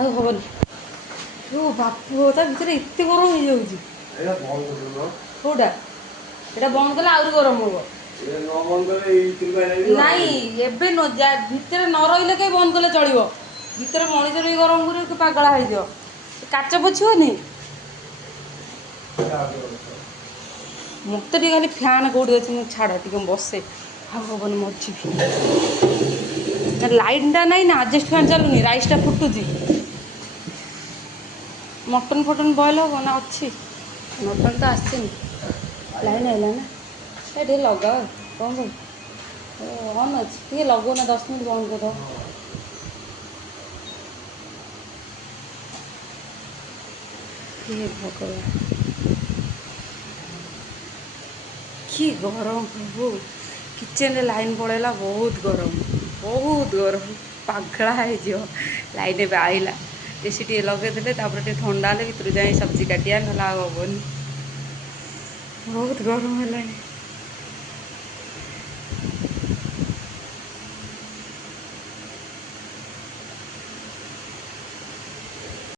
ଆଉ ହବନି। ଓ ବାପ ତା ଭିତରେ ଏତେ ଗରମ ହେଇଯାଉଛି। କୋଉଟା ଏଇଟା ବନ୍ଦ କଲେ ଆହୁରି ଗରମ ହବ। ନାଇଁ ଏବେ ଭିତରେ ନ ରହିଲେ କେହି ବନ୍ଦ କଲେ ଚଳିବ। ଭିତରେ ମଣିଷ ବି ଗରମ କରିବ ପାଗଳା ହେଇଯିବ। କାଚ ପୋଛିବନି। ମତେ ଟିକେ ଖାଲି ଫ୍ୟାନ୍ କୋଉଠି ଅଛି ମୁଁ ଛାଡ଼ ଟିକେ ବସେ। ଆଉ ହବନି ମରିଯିବି। ଲାଇନ୍ଟା ନାହିଁ ନା ଆଜେଷ୍ଟ ଫ୍ୟାନ୍ ଚାଲୁନି ରାଇସ୍ଟା ଫୁଟୁଛି। ମଟନ୍ ଫଟନ୍ ବଏଲ୍ ହବ ନା ଅଛି? ମଟନ୍ ତ ଆସିନି। ଲାଇନ୍ ଆଇଲା ନା ଏ ଟିକେ ଲଗାଅ କ'ଣ ପାଇଁ ଅନ୍ ଅଛି ଟିକେ ଲଗାଉନା 10 ମିନିଟ୍ ବନ୍ଦ କରିଦେବ। ହେ ଭଗବାନ କି ଗରମ ପ୍ରଭୁ। କିଚେନରେ ଲାଇନ୍ ପଳେଇଲା ବହୁତ ଗରମ ପାଗଳା ହେଇଯିବ। ଲାଇନ୍ ଏବେ ଆଇଲା ଏସି ଟିକେ ଲଗେଇଦେଲେ ତାପରେ ଟିକେ ଥଣ୍ଡା ହେଲେ ଭିତରୁ ଯାଇ ସବ୍ଜି କାଟିବା ନହେଲେ ଆଉ ହବନି। ବହୁତ ଗରମ ହେଲାଣି।